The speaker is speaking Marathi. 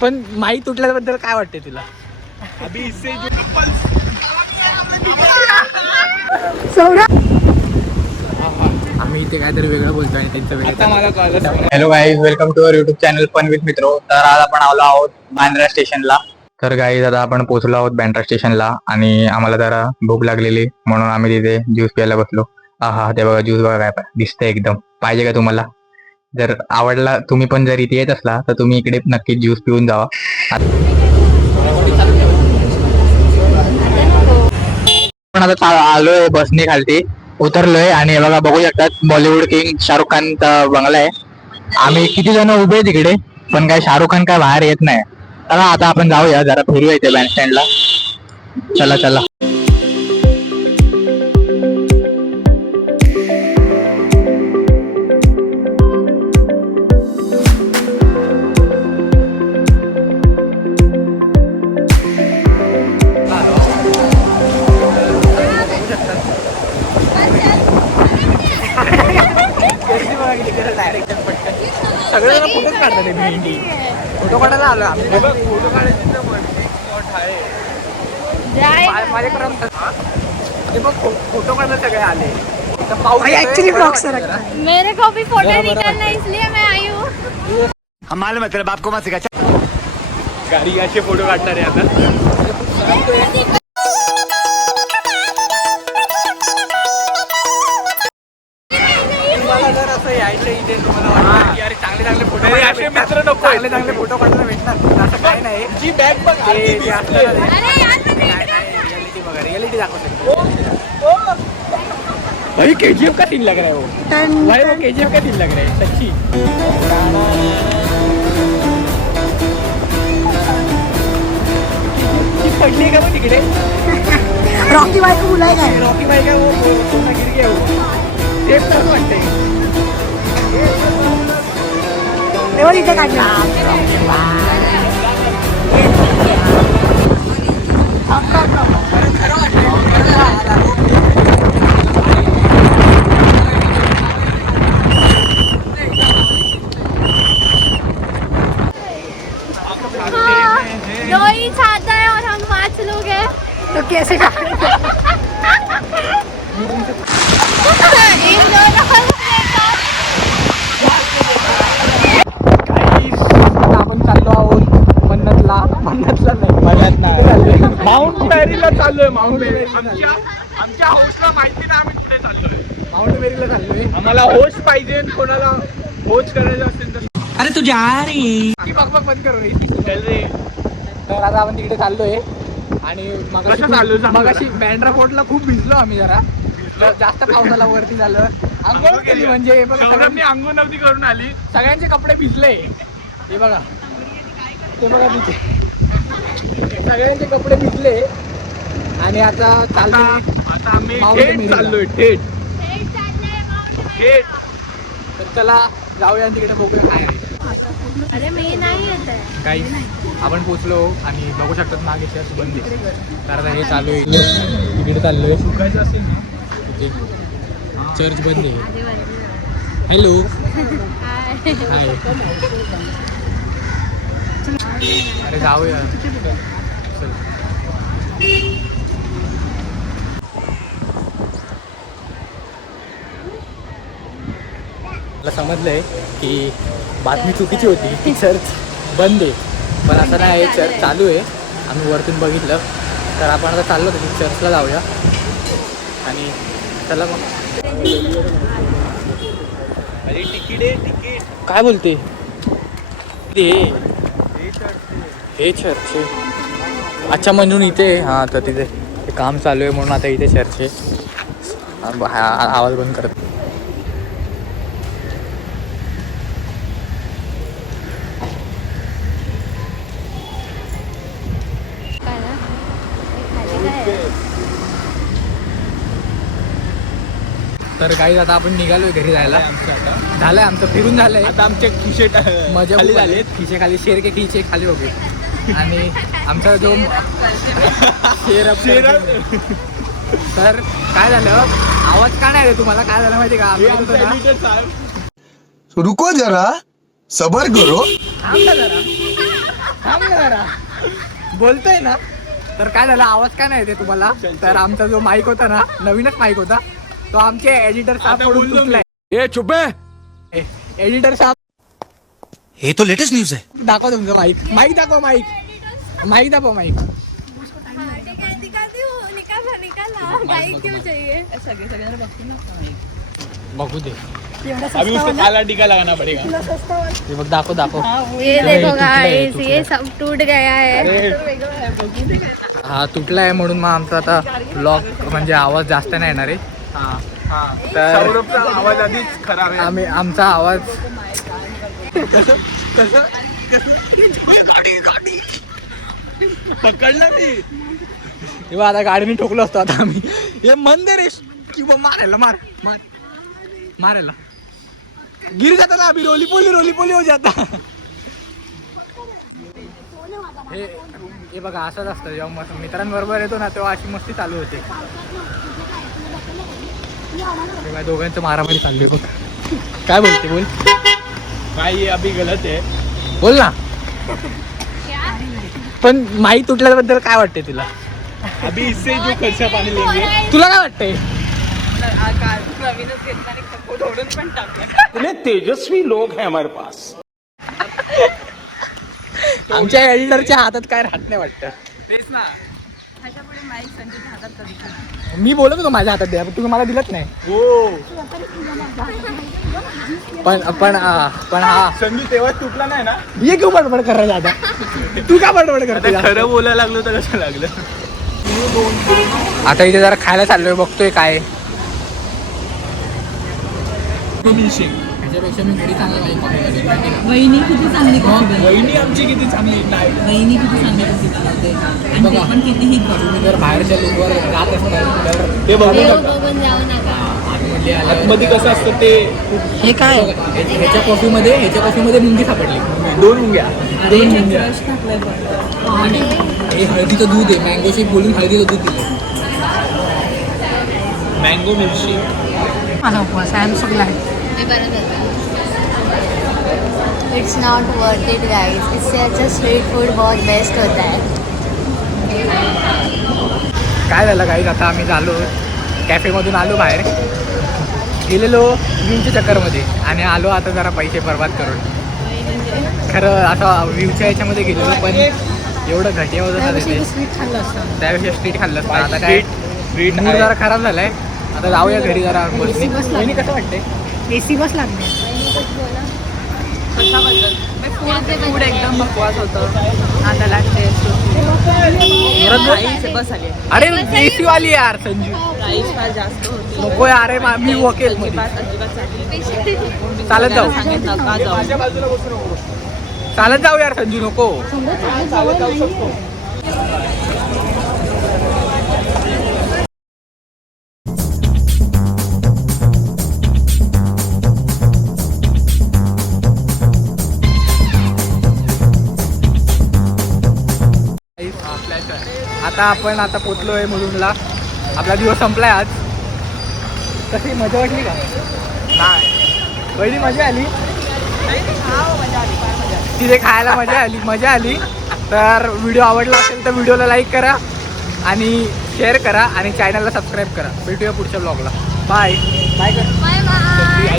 पण माही तुटल्याबद्दल काय वाटते तुला? आम्ही इथे काहीतरी वेगळं बोलतोय आणि त्यांचं वेगळं. Hello guys, welcome to our YouTube channel fun with मित्रो. तर आज आपण आलो आहोत बांद्रा स्टेशनला. तर गाईज आता आपण पोहोचलो आहोत बांद्रा स्टेशनला आणि आम्हाला जरा भूक लागलेली म्हणून आम्ही तिथे ज्यूस प्यायला बसलो. हा ते बघा ज्यूस बघा काय दिसतंय एकदम. पाहिजे का तुम्हाला? जर आवडला, तुम्ही पण जर इथे येत असला तर तुम्ही इकडे नक्कीच ज्यूस पिऊन जावा. पण आता आलोय बसने खालती उतरलोय आणि हे बघा बघू शकतात बॉलिवूड किंग शाहरुख खानचा बंगला आहे. आम्ही किती जण उभे आहे तिकडे पण काय शाहरुख खान काय बाहेर येत नाही. चला आता आपण जाऊया जरा फिरूया इथे बँड स्टँडला. चला चला. सगळे जण फोटोच काढतात भेंडी. फोटो काढायला आलो आम्ही. फोटो काढायची फोटो काढायला सगळे आले. मेरे को भी फोटो निकालना है इसलिए मैं आई हूँ. हम मालूम है तेरे बाप को मत सिखा. गाडी असे फोटो काढणार आहे आता. तुम्हाला जर असं यायचं इथे तुम्हाला वाटतं की अरे चांगले चांगले फोटो असे मित्र नको, चांगले चांगले फोटो काढायला भेटणार असं काय नाही. जी बॅग बघ रियालिटी बघा, रियालिटी दाखवते. भाई केजीएफ का सीन लग रहा है वो. भाई वो केजीएफ का सीन लग रहा है सच्ची. पडली का मग तिकडे रॉकी बाई को बुलाय काय? रॉकी बाई का वो सोना गिर गया वो. सेफ तर वाटतंय. तेव्हा इथे काढला. दो ही छाता है और हम 5 लोग हैं. तो कैसे इन दोनों आपण चाललो आहोत मन्नतला नाही माउंट मेरीला चाललोय. माउंट मेरी आमच्या हाऊसला माहिती नाही आम्ही कुठे चाललोय. माउंट मेरीला चाललोय. आम्हाला होस्ट पाहिजे. कोणाला होस्ट करायचं असेल तर अरे तू जा रे. बघ बंद करू रे. तर आता आपण तिकडे चाललोय आणि मगाशी बँड्रा फोर्टला खूप भिजलो आम्ही. जरा जास्त पावसाला वरती झालं. आंघोळ केली म्हणजे सगळ्यांनी आंघोळ नव्हती करून आली. सगळ्यांचे कपडे भिजले. हे बघा ते बघा तिथे सगळ्यांचे कपडे भिजले आणि आता चाललोय थेट. तर चला जाऊया तिकडे बघूया काय आहे. अरे मी नाही येत आहे. काही आपण पोचलो आणि बघू शकतात मागे चर्च बंद आहे. तर आता हे चालू आहे तिकडे चाललोय. तिथे चर्च बंद आहे. Hello hi. अरे जाऊया चल. मला समजलंय की बातमी चुकीची होती की चर्च बंद आहे. पण असं नाही आहे, चर्च चालू आहे. आम्ही वरतून बघितलं. तर आपण आता चाललो होतो की चर्चला जाऊया आणि चला मग. अरे तिकीट आहे तिकीट. काय बोलते हे चर्च आहे. अच्छा म्हणून इथे हां तर तिथे ते काम चालू आहे म्हणून आता इथे चर्च आहे. आवाज बंद करत. तर काही आता आपण निघालोय घरी जायला. झालंय आमचं फिरून झालंय. आता आमचे खिशे मजा खाली झाले. खिशे खाली शेर के खिशे खाली बघू. आणि आमचा जो शेर तर काय झालं आवाज का नाही तुम्हाला काय झालं माहिती का? रुको जरा सबर करो. थांब ना जरा. करा. बोलतोय ना. तर काय झालं, आवाज काय नाही येते तुम्हाला. तर आमचा जो माईक होता ना, नवीनच माईक होता, तो आमचे एडिटर साहेब कडून तुटलाय. एडिटर साहेब, ये तो लेटेस्ट न्यूज है. दाखव तुमचं माईक. माईक दाखव, माईक दाखव, माईक. दिखाती हूँ, निकाला गाइड क्यों चाहिए. बघू दे. अभी उससे काला टीका लगाना पडेगा. हे बघ, दाखव. ये देखो गाइस, ये सब टूट गया है. हा तुटलाय म्हणून मग आमचा आता ब्लॉग म्हणजे आवाज जास्त नाही येणार आहे. तर आवाज आधीच खराब आहे. आम्ही आमचा आवाज पकडला मी. तेव्हा आता गाडीने ठोकलो असतो आता आम्ही. हे मंदिर आहे किंवा मारायला गिर जाता ना अभी. रोली पोली हो जाता. हे बघा, असंच असतं जेव्हा मस्त मित्रांबरोबर येतो ना, तेव्हा अशी मस्ती चालू होते. तेव्हा दोघांचं मारामारी चालली बघ. काय बोलते, बोल. भाई अभी गलत है. बोल ना. पण माई तुटल्याबद्दल काय वाटते तुला? अभी इससे जो खर्चा पानी लेंगे. तुला काय वाटतंय? इतने तेजस्वी लोग हैं हमारे पास. आमच्या एडिटरच्या हातात काय राहत नाही वाटतं. मी बोलत होतो माझ्या हातात द्या, पण तुम्ही मला दिलत नाही. पण हा संजू तेव्हा तुटला नाही ना. ये क्यों बडबड करायला आता? तू का बडबड करते? खरं बोलायला लागलो तर कसं लागलं. आता इथे जरा खायला चाललोय, बघतोय काय. त्याच्यापेक्षा मी घरी चांगलं वहिनी किती चांगली कॉफी बनवते. वहिनी आमची किती चांगली नाही. वहिनी किती चांगली कॉफी बनवते आणि ते पण कितीही करू. तुम्ही जर बाहेरच्या लोकवर राहत असाल तर ते बघू देव नका. बघून जाऊ नका. आतमध्ये आल्यावर आतमध्ये कसं असतं ते. हे काय ह्याच्या कॉफीमध्ये मुंगी सापडली. 2 मुंग्या. ब्रश टाकलाय बघ. आणि हे हळदीचं दूध आहे. मँगो शेक बोलून हळदीचं दूध दिलं. Mango milkshake. माझा उपवास आहे. सगळं आहे. It's not worth it guys. इससे अच्छा स्ट्रीट फूड बहुत बेस्ट होता है. काय झालं गाईज, आता आम्ही झालो कॅफेमधून आलो बाहेर, गेलेलो व्ह्यूच्या चक्करमध्ये आणि आलो आता जरा पैसे बर्बाद करून. खरं असं व्ह्यूच्या याच्यामध्ये गेलेलो, पण एवढं घटिया होतं ना तिथे. स्वीट खाल्लं असतं. त्यापेक्षा स्ट्रीट खाल्लं असतं. आता काय मूड जरा खराब झालाय. आता जाऊया घरी जरा बसनी. वहिनी कसं वाटते? एसी बस लागली. फूड एकदम बकवास होतं. आता टेस्ट बस आली. अरे एसी वाली यार संजू. प्राईस फार जास्त होती. नको यार, अरे मी वकेल मध्ये चालत जाऊ. सांगितलं का जाऊ. चालत जाऊ यार संजू, नको. आता पोचलोय मुलुंडला. आपला दिवस संपलाय आज. कशी मजा वाटली का? नाही. पहिली मजा आली. तिथे खायला मजा आली. तर व्हिडिओ आवडला असेल तर व्हिडिओला लाईक करा आणि शेअर करा आणि चॅनलला सबस्क्राईब करा. भेटूया पुढच्या ब्लॉगला. बाय. Bye bye.